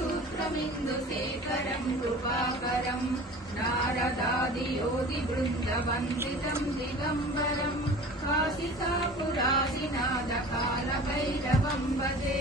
सूत्रमिन्दुशेखरं कृपाकरं नारदादियोगिवृन्दवन्दितं दिगम्बरं काशिकापुरादिनाथकालभैरवं भजे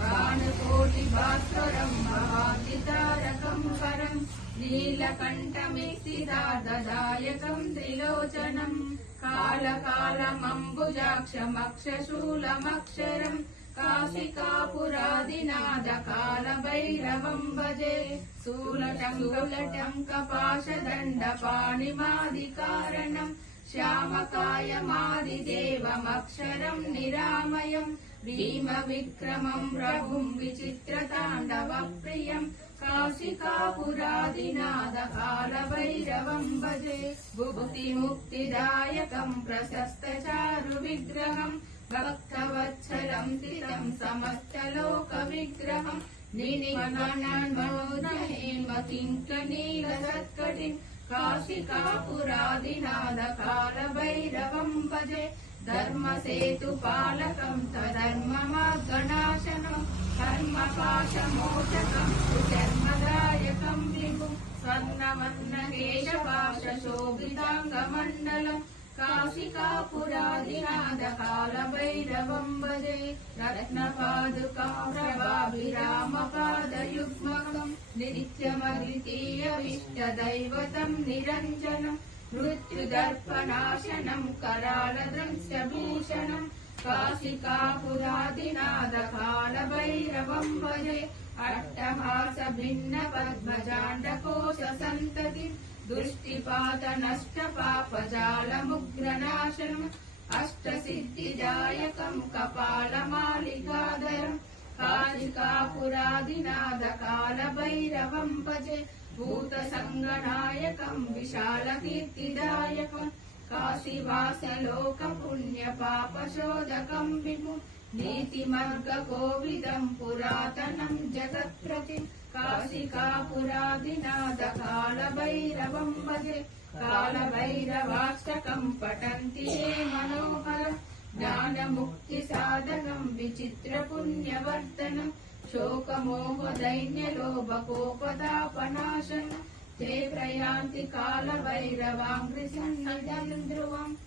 भानुकोटिभास्वरं महादितारकं परं नीलकण्ठमित्तिदादायकं त्रिलोचनं कालकालमम्बुजाक्षमक्षशूलमक्षरं काशिकापुरादिनाथकालभैरवं भजे शूलटङ्कपाशदण्डपाणिमादिकारणं श्यामकायमादिदेवमक्षरं निरामयं भीमविक्रमं प्रभुं विचित्रताण्डवप्रियं काशिकापुरादिनाथकालभैरवं भजे भुक्तिमुक्तिदायकं प्रशस्तचारुविग्रहं भक्तवत्सलं तिलं समस्तलोकविग्रहं निनिमनन्मोदहेमकिङ्कनीलसत्कटिं काशिकापुरादिनाथकालभैरवं भजे धर्मसेतुपालकं तधर्ममार्गनाशनं कर्मपाशमोचकं सुचर्मदायकं विभुं स्वर्णवर्णकेशपाशशोभिताङ्गमण्डलं काशिकापुरादिनाथकालभैरवं भजे रत्नपादुकां प्रभाभिरामपादयुग्मकं नित्यमद्वितीयमिष्टदैवतं निरञ्जनं मृत्युदर्पनाशनं करालदृश्यभूषणं काशिकापुरादिनाथकालभैरवं भजे अट्टहासभिन्नपद्मजाण्डकोशसन्ततिं दुष्टिपातनष्टपापजालमुग्रनाशनम् अष्टसिद्धिदायकं कपालमालिकाधरं काशिकापुरादिनाथकालभैरवं भजे भूतसङ्गनायकं विशालकीर्तिदायकं काशीवासलोकपुण्यपापशोधकं विभुं नीतिमर्गकोविदं पुरातनं जगत्प्रतिं काशिकापुरादिनाथकालभैरवं भजे कालभैरवाष्टकं पठन्ति ये मनोहरं ज्ञानमुक्तिसाधनं विचित्रपुण्यवर्धनं शोकमोहदैन्यलोभकोपतापनाशनं ते प्रयान्ति कालभैरवाङ्घ्रिसन्निधं ध्रुवम्।